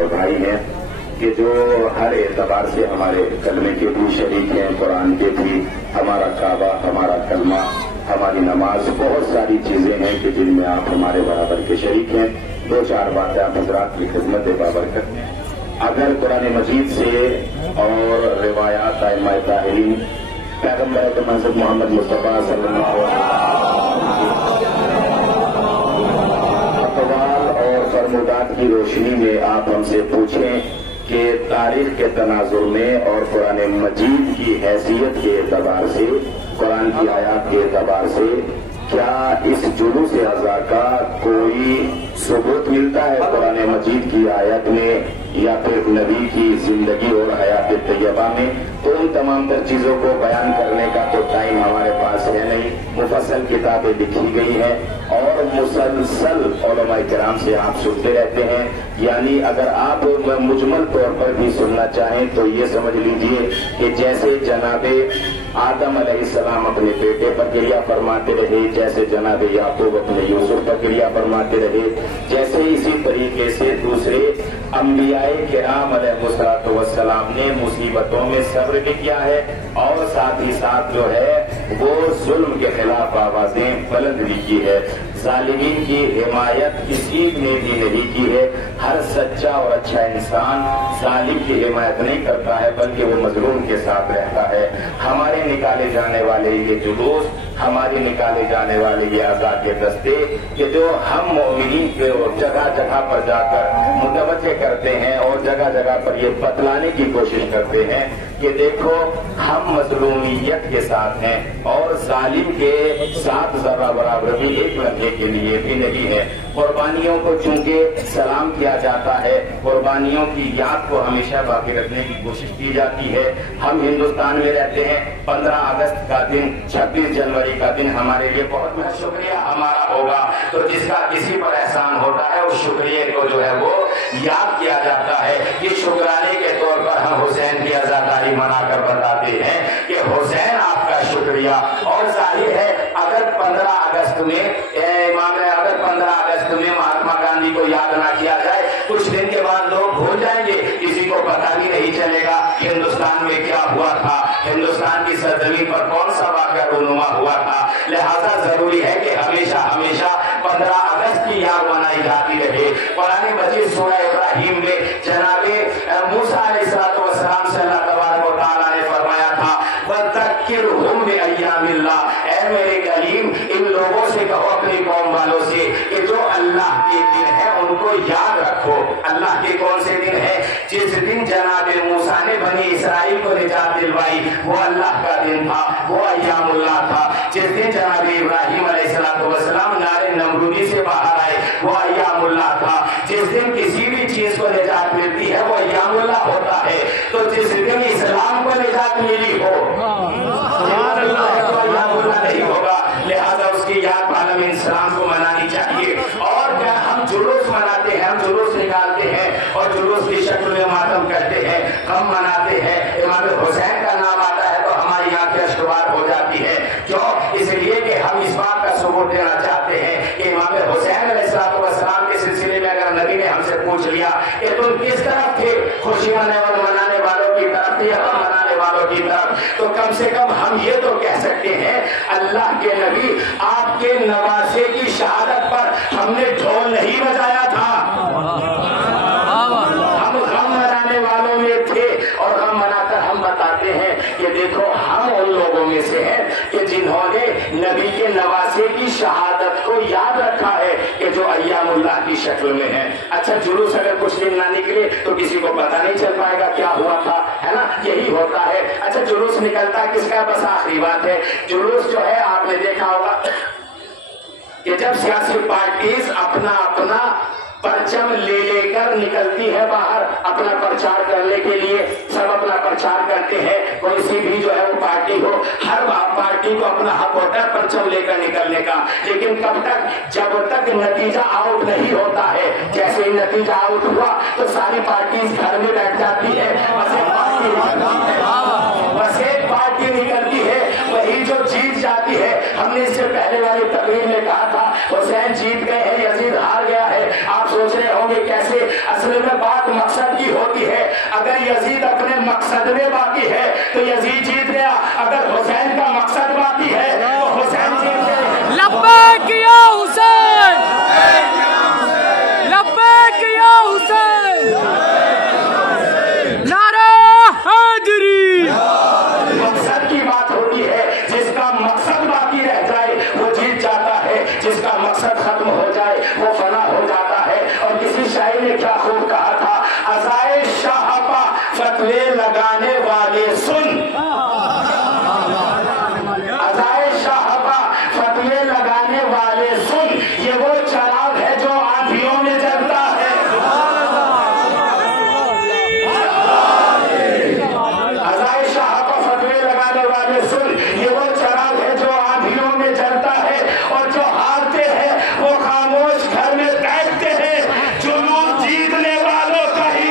ہمارے بھائی ہیں کہ جو ہر اعتبار سے ہمارے کلمے کے بھی شریک ہیں، قرآن کے بھی، ہمارا کعبہ، ہمارا کلمہ، ہماری نماز، بہت ساری چیزیں ہیں کہ جن میں آپ ہمارے برابر کے شریک ہیں۔ دو چار باتیں آپ حضرات کی خدمت بابرکت ہیں۔ اگر قرآن مجید سے اور روایات ائمہ طاہرین پیغمبر اکرم حضرت محمد مصطفیٰ صلی اللہ علیہ وسلم اقوال اور فرمودات کی روشنی میں آپ ہم سے پوچھیں کہ تاریخ کے تناظر میں اور قرآن مجید کی حیثیت کے اعتبار سے، قرآن کی آیات کے اعتبار سے کیا اس جلوس ازا کا کوئی ثبوت ملتا ہے قرآن مجید کی آیت میں یا پھر نبی کی زندگی اور حیات طیبہ میں؟ تو ان تمام تر چیزوں کو بیان کرنے کا تو ٹائم ہمارے پاس ہے نہیں۔ مفصل کتابیں لکھی گئی ہیں اور مسلسل علماء کرام سے آپ سنتے رہتے ہیں، یعنی اگر آپ مجمل طور پر بھی سننا چاہیں تو یہ سمجھ لیجئے کہ جیسے جناب آدم علیہ السلام اپنے بیٹے پر کریا فرماتے رہے، جیسے جناب یعقوب اپنے یوسف پر کریا فرماتے رہے، جیسے اسی طریقے سے دوسرے انبیاء کرام علیہ السلام نے مصیبتوں میں صبر بھی کیا ہے اور ساتھ ہی ساتھ جو ہے وہ ظلم کے خلاف آوازیں بلند بھی کی ہے۔ ظالمین کی حمایت کسی نے بھی نہیں کی ہے۔ ہر سچا اور اچھا انسان ظالم کی حمایت نہیں کرتا ہے بلکہ وہ مظلوم کے ساتھ رہتا ہے۔ ہمارے نکالے جانے والے یہ جلوس، ہماری نکالے جانے والے یہ عزا کے دستے کہ جو ہم مومنین کے جگہ جگہ پر جا کر متوجہ کرتے ہیں اور جگہ جگہ پر یہ بتلانے کی کوشش کرتے ہیں کہ دیکھو ہم مظلومیت کے ساتھ ہیں اور ظالم کے ساتھ ذرہ برابر بھی ایک لمحے کے لیے بھی نہیں ہے۔ قربانیوں کو چونکہ سلام کیا جاتا ہے، قربانیوں کی یاد کو ہمیشہ باقی رکھنے کی کوشش کی جاتی ہے۔ ہم ہندوستان میں رہتے ہیں، 15 اگست کا دن، 26 جنوری کا دن ہمارے لیے بہت شکریہ ہمارا ہوگا، تو جس کا کسی پر احسان ہوتا ہے اس شکریہ کو جو ہے وہ یاد کیا جاتا ہے۔ یہ شکرانے کے طور پر ہم حسین کی عزاداری منا کر بتاتے ہیں کہ حسین آپ کا شکریہ۔ اور ظاہر ہے اگر 15 اگست میں اگر 15 اگست میں مہاتما گاندھی کو یاد نہ کیا جائے، کچھ دن کے بعد لوگ بھول جائیں گے، کسی کو پتہ بھی نہیں چلے گا ہندوستان میں کیا ہوا تھا، ہندوستان کی سرزمین پر کون سا واقعہ رونما ہوا تھا۔ لہذا ضروری ہے کہ ہمیشہ ہمیشہ 15 اگست کی یاد منائی جاتی رہے۔ قرآن مجید سورہ ابراہیم میں جناب موسیٰ علیہ السلام سے اللہ تبارک و تعالیٰ نے فرمایا تھا وَذَكِّرْهُمْ بِأَيَّامِ اللَّهِ، اے میرے کلیم ان لوگوں سے کہو، اپنی قوم والوں سے، کہ جو اللہ کے دن ہے ان کو یاد رکھو۔ اللہ کے کون سے دن ہے؟ جس دن جناب موسیٰ نے بنی اسرائیل کو نجات دلوائی وہ اللہ کا دن تھا، وہ ایام اللہ تھا۔ جس دن جناب ابراہیم علیہ السلام نار نمرودی سے باہر آئے وہ ایام اللہ تھا۔ جس دن کسی بھی چیز کو نجات ملتی ہے وہ ایام اللہ ہوتا ہے۔ تو جس دن اسلام کو نجات ملی ہو سبحان اللہ تو ایام اللہ نہیں ہوگا۔ لہذا اس کی یاد عالم اسلام کو منانی چاہیے۔ اور کیا ہم جلوس مناتے ہیں، ہم جلوس نکالتے ہیں اور جلوس کی شکل میں ماتم کرتے ہیں، ہم مناتے ہیں۔ امام حسین کا نام آتا ہے تو ہماری آنکھیں اشکبار ہو جاتی ہے۔ کیوں؟ اس لیے کہ ہم اس بات کا ثبوت دینا چاہتے ہیں کہ امام حسین علیہ السلام کے سلسلے میں اگر نبی نے ہم سے پوچھ لیا کہ تم کس طرف تھے، خوشی منانے والوں کی طرف تھے یا غم منانے والوں کی طرف، تو کم سے کم ہم یہ تو کہہ سکتے ہیں اللہ کے نبی آپ کے نواسے کی شہادت پر ہم نے ڈھول نہیں بجایا تھا، ہم غم منانے والوں میں تھے۔ اور غم منا کر ہم بتاتے ہیں کہ دیکھو ہم ان لوگوں میں سے ہیں کہ جنہوں نے نبی کے نواسے کی شہادت کو یاد رکھا ہے کہ جو ایام اللہ کی شکل میں ہے۔ اچھا جلوس اگر کچھ دن نہ نکلے تو کسی کو پتہ نہیں چل پائے گا کیا ہوا تھا، ہے نا، یہی ہوتا ہے۔ اچھا جلوس نکلتا کس کا؟ بس آخری بات ہے، جلوس جو ہے آپ نے دیکھا ہوگا کہ جب سیاسی پارٹیز اپنا اپنا پرچم لے کر نکلتی ہے باہر اپنا پرچار کرنے کے لیے، سب اپنا پرچار کرتے ہیں، کوئی سی بھی جو ہے وہ پارٹی ہو، ہر پارٹی کو اپنا حق ہوتا ہے پرچم لے کر نکلنے کا، لیکن کب تک؟ جب تک نتیجہ آؤٹ نہیں ہوتا ہے۔ جیسے ہی نتیجہ آؤٹ ہوا تو ساری پارٹیز گھر میں بیٹھ جاتی ہے، بس ایک پارٹی نکلتی ہے، وہی جو جیت جاتی ہے۔ ہم نے اس سے پہلے والی تقریر میں کہا تھا حسین جیت گئے ہیں، یزید ہار گیا ہے۔ آپ سوچ رہے ہوں گے کیسے؟ اصل میں بات مقصد یزید اپنے مقصد میں باقی ہے تو یزید جیت گیا، اگر حسین کا مقصد باقی ہے تو حسین جیت گئے۔ لبیک یا حسین، لبیک یا حسین، نعرہ حیدری۔ مقصد کی بات ہوتی ہے، جس کا مقصد باقی رہ جائے وہ جیت جاتا ہے، جس کا مقصد ختم ہو جائے وہ فنا ہو جاتا ہے۔ اور کسی شاعر نے کیا خوب کہا تھا، عزائے شاہ پا فتوے لگانے والے سن، عزائے شاہ پا فتوے لگانے والے سن، یہ وہ چراغ ہے جو آندھیوں میں جلتا ہے۔ عزائے شاہ پا فتوے لگانے والے سن، یہ وہ چراغ ہے جو آندھیوں میں جلتا ہے، اور جو ہارتے ہیں وہ خاموش گھر میں بیٹھتے ہیں، جلوس جیتنے والوں کا ہی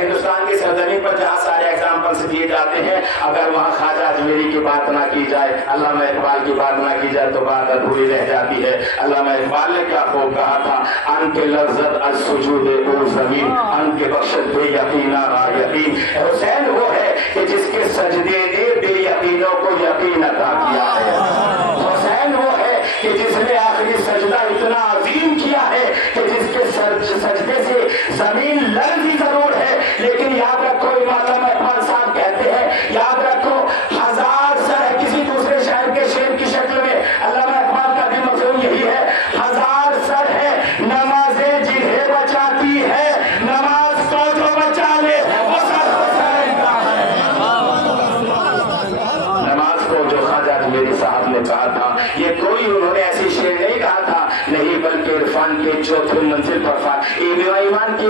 ہندوستان کی سرزمین پر جہاں سارے ایگزامپلس دیے جاتے ہیں، اگر وہاں خواجہ اجمیری کی بات نہ کی جائے، علامہ اقبال کی بات نہ کی جائے تو بات ادھوری رہ جاتی ہے۔ علامہ اقبال نے کیا خوب کہا تھا، ان کے لذت از سجود او زمین، ان کے بخشت بے یقینا را یقین۔ حسین وہ ہے کہ جس کے سجدے نے بے یقینوں کو یقین عطا کیا ہے۔ حسین وہ ہے کہ جس نے آخری سجدہ اتنا عظیم کیا ہے کہ جس کے سجدے سے زمین لرزی ضرور ہے، لیکن یاد رکھو، علامہ اقبال صاحب کہتے ہیں، یاد رکھو، ہزار سر ہے، کسی دوسرے شاعر کے شعر کی شکل میں علامہ اقبال کا بھی مفہوم یہی ہے، ہزار سر ہے نمازیں جنہیں بچاتی ہے، نماز کو جو بچا لے وہ سر حسین کا ہے۔ نماز کو جو خواجہ اجمیری صاحب نے کہا تھا، یہ کوئی انہوں نے ایسی شعر نہیں کہا تھا، نہیں بلکہ عرفان کے چوتھی منزل پر ایمان کی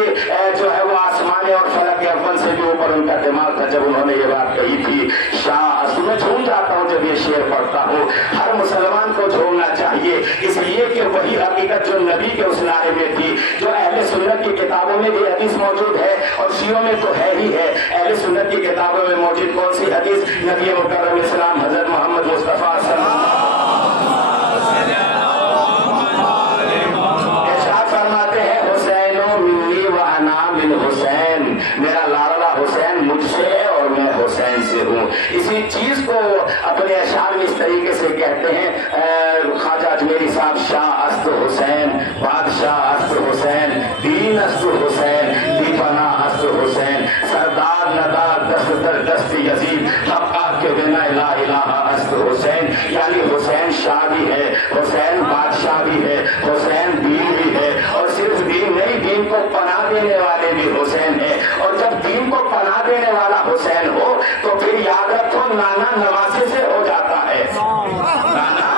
جو ہے وہ آسمان اور فلک اول سے بھی اوپر ان کا دماغ تھا جب انہوں نے یہ بات کہی تھی۔ شاہ میں جھوم جاتا ہوں جب یہ شعر پڑھتا ہوں، ہر مسلمان کو جھومنا چاہیے، اس لیے کہ وہی حقیقت جو نبی کے اس نعرے میں تھی، جو اہل سنت کی کتابوں میں بھی حدیث موجود ہے اور شیعوں میں تو ہے ہی ہے۔ اہل سنت کی کتابوں میں موجود کون سی حدیث؟ نبی مکرم اسلام حضرت محمد مصطفیٰ صلی اللہ علیہ وسلم فرماتے ہیں، حسین منی و انا من حسین، میرا لاڈلا حسین مجھ سے ہے اور میں حسین سے ہوں۔ اسی چیز کو اپنے اشعار میں اس طریقے سے کہتے ہیں خواجہ اجمیری صاحب، شاہ است حسین، بادشاہ است حسین، دین است حسین، دیپنا است حسین، سردار ندار دست در دست یزید، حقات کے بنا لا الہ است حسین۔ یعنی حسین شاہ بھی ہے، حسین بادشاہ بھی ہے، حسین دین بھی ہے، اور صرف دین نہیں، دین کو پناہ دینے والے بھی حسین ہیں۔ اور جب دین کو پناہ دینے والا حسین ہو تو پھر یاد رکھو، نانا نواسے سے ہو جاتا ہے، نانا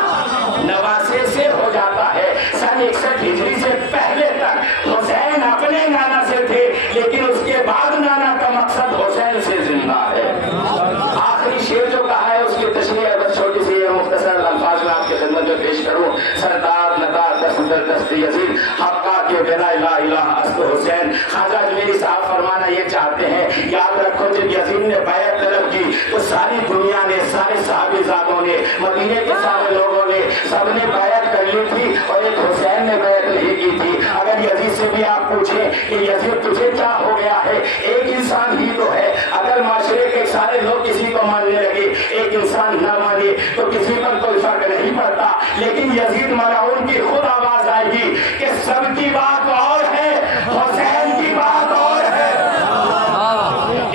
نواسے سے ہو جاتا ہے۔ سن 61 ہجری سے پہلے تک حسین اپنے نانا سے تھے، لیکن اس کے بعد نانا کا مقصد حسین سے زندہ ہے۔ آخری شعر جو کہا ہے اس کی تشریح بس چھوٹی سی مختصر الفاظ میں آپ کی خدمت میں پیش کروں، سردار ندار دست در دست یزید، حقا کے بنا لا الہ است حسین۔ خواجہ اجمیری صاحب فرمانا یہ چاہتے ہیں، یاد رکھو جب یزید نے بیعت طلب کی تو ساری دنیا نے، سارے صحابی زادوں نے، مدینے کے سارے لوگوں نے، سب نے بیعت کر لی تھی اور ایک حسین نے بیعت نہیں کی تھی۔ اگر یزید سے بھی آپ پوچھیں کہ یزید تجھے کیا ہو گیا ہے، ایک انسان ہی تو ہے، اگر معاشرے کے سارے لوگ کسی کو ماننے لگے، ایک انسان نہ مانے تو کسی پر کوئی فرق نہیں پڑتا، لیکن یزید ملعون کی خود آواز آئے گی کہ سب کی بات اور ہے، حسین کی بات اور ہے۔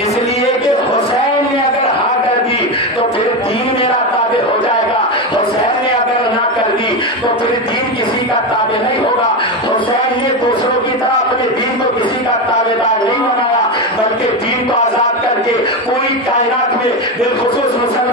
اس لیے کہ حسین نے اگر ہاں کر دی تو پھر دین میرا تابع ہو جائے گا، حسین نے اگر نہ کر دی تو پھر دین کسی کا تابع نہیں ہوگا۔ حسین نے دوسروں کی طرح اپنے دین کو کسی کا تابع دار نہیں بنایا، بلکہ دین کو آزاد کر کے پوری کائنات میں بالخصوص مسلمان